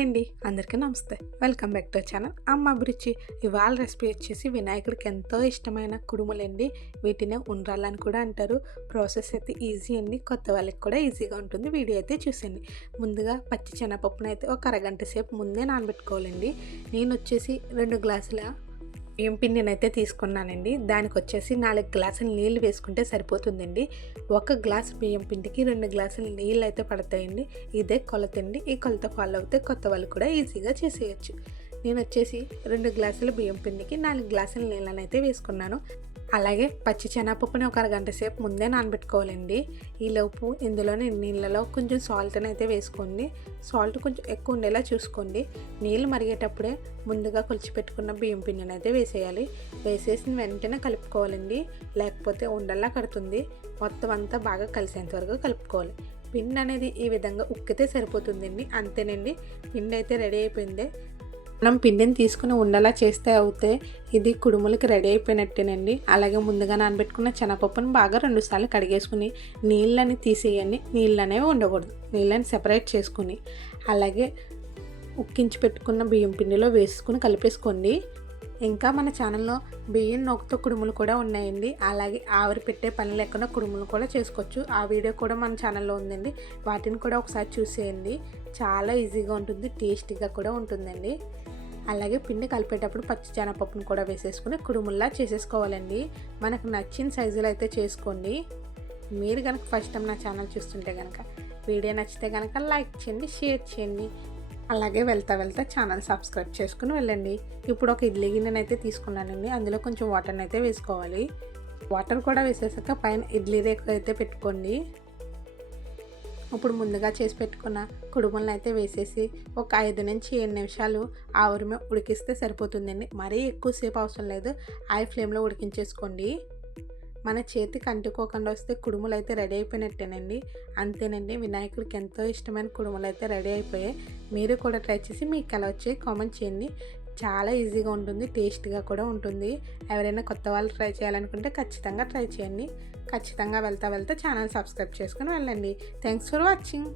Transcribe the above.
Hi అండి. అందరికీ నమస్తే. Welcome back to channel. Amma Abhiruchi. ఇవాళ రెసిపీ వచ్చేసి వినాయకుడికి ఎంతో ఇష్టమైన కుడుములండి. వీటినే ఉండ్రాలని కూడా అంటారు. ప్రాసెస్ అయితే ఈజీ అండి. కొత్త వాళ్ళకి కూడా ఈజీగా ఉంటుంది. వీడియో అయితే చూసేయండి. ముందుగా పచ్చి శనగపప్పును అయితే ఒక అరగంట సేపు ముందే నానబెట్టుకోవాలండి. నేను వచ్చేసి రెండు గ్లాసుల బియ్యం పిండిని అయితే తీసుకున్నానండి దానికి వచ్చేసి నాలుగు గ్లాసులు నీళ్ళు వేసుకుంటే సరిపోతుందండి. ఒక గ్లాస్ బియ్యం పిండికి రెండు గ్లాసులు నీళ్ళు అయితే పడతాయండి. ఇదే కొలత అండి. ఈ కొలత ఫాలో అవుతే కొత్త వాళ్ళు కూడా ఈజీగా చేసేయచ్చు. నేను వచ్చేసి రెండు గ్లాసుల బియ్యం పిండికి నాలుగు గ్లాసుల నీళ్ళని అయితే వేసుకున్నాను. అలాగే పచ్చి శనగపప్పుని ఒక అరగంట సేపు ముందే నానబెట్టుకోవాలండి. ఈలోపు ఇందులోనే నీళ్ళలో కొంచెం సాల్ట్ని అయితే వేసుకోండి. సాల్ట్ కొంచెం ఎక్కువ ఉండేలా చూసుకోండి. నీళ్ళు మరిగేటప్పుడే ముందుగా కొలిచిపెట్టుకున్న బియ్యం పిండిని అయితే వేసేయాలి. వేసేసిన వెంటనే కలుపుకోవాలండి. లేకపోతే ఉండల్లా కడుతుంది. మొత్తం అంతా బాగా కలిసేంత వరకు కలుపుకోవాలి. పిండి అనేది ఈ విధంగా ఉక్కితే సరిపోతుందండి. అంతేనండి. పిండి అయితే రెడీ అయిపోయింది. మనం పిండిని తీసుకుని ఉండలా చేస్తే అవుతే ఇది కుడుములకి రెడీ అయిపోయినట్టేనండి. అలాగే ముందుగా నానబెట్టుకున్న శనగపప్పును బాగా రెండుసార్లు కడిగేసుకుని నీళ్ళని తీసేయండి. నీళ్ళు అనేవి ఉండకూడదు. నీళ్ళని సెపరేట్ చేసుకుని అలాగే ఉక్కించి పెట్టుకున్న బియ్యం పిండిలో వేసుకుని కలిపేసుకోండి. ఇంకా మన ఛానల్లో బియ్యం నొక్కుతో కుడుములు కూడా ఉన్నాయండి. అలాగే ఆవిరి పెట్టే పని లేకుండా కుడుములు కూడా చేసుకోవచ్చు. ఆ వీడియో కూడా మన ఛానల్లో ఉందండి. వాటిని కూడా ఒకసారి చూసేయండి. చాలా ఈజీగా ఉంటుంది టేస్టీగా కూడా ఉంటుందండి. అలాగే పిండి కలిపేటప్పుడు పచ్చి శనగపప్పును కూడా వేసేసుకుని కుడుముల్లా చేసేసుకోవాలండి. మనకు నచ్చిన సైజులో అయితే చేసుకోండి. మీరు కనుక ఫస్ట్ టైం నా ఛానల్ చూస్తుంటే కనుక వీడియో నచ్చితే కనుక లైక్ చేయండి షేర్ చేయండి. అలాగే వెళ్తా వెళ్తా ఛానల్ సబ్స్క్రైబ్ చేసుకుని వెళ్ళండి. ఇప్పుడు ఒక ఇడ్లీ గిన్నెనైతే తీసుకున్నానండి. అందులో కొంచెం వాటర్ని అయితే వేసుకోవాలి. వాటర్ కూడా వేసేసాక పైన ఇడ్లీ రేఖ అయితే పెట్టుకోండి. ఇప్పుడు ముందుగా చేసి పెట్టుకున్న కుడుములను అయితే వేసేసి ఒక ఐదు నుంచి ఏడు నిమిషాలు ఆవిరిమే ఉడికిస్తే సరిపోతుందండి. మరీ ఎక్కువసేపు అవసరం లేదు. హై ఫ్లేమ్లో ఉడికించేసుకోండి. మన చేతికి అంటుకోకుండా వస్తే కుడుములు అయితే రెడీ అయిపోయినట్టేనండి. అంతేనండి. వినాయకుడికి ఎంతో ఇష్టమైన కుడుములు అయితే రెడీ అయిపోయాయి. మీరు కూడా ట్రై చేసి మీకు ఎలా వచ్చి కామెంట్ చేయండి. చాలా ఈజీగా ఉంటుంది టేస్ట్గా కూడా ఉంటుంది. ఎవరైనా కొత్త వాళ్ళు ట్రై చేయాలనుకుంటే ఖచ్చితంగా ట్రై చేయండి. ఖచ్చితంగా వెళ్తా వెళ్తా ఛానల్ సబ్స్క్రైబ్ చేసుకుని వెళ్ళండి. Thanks for watching.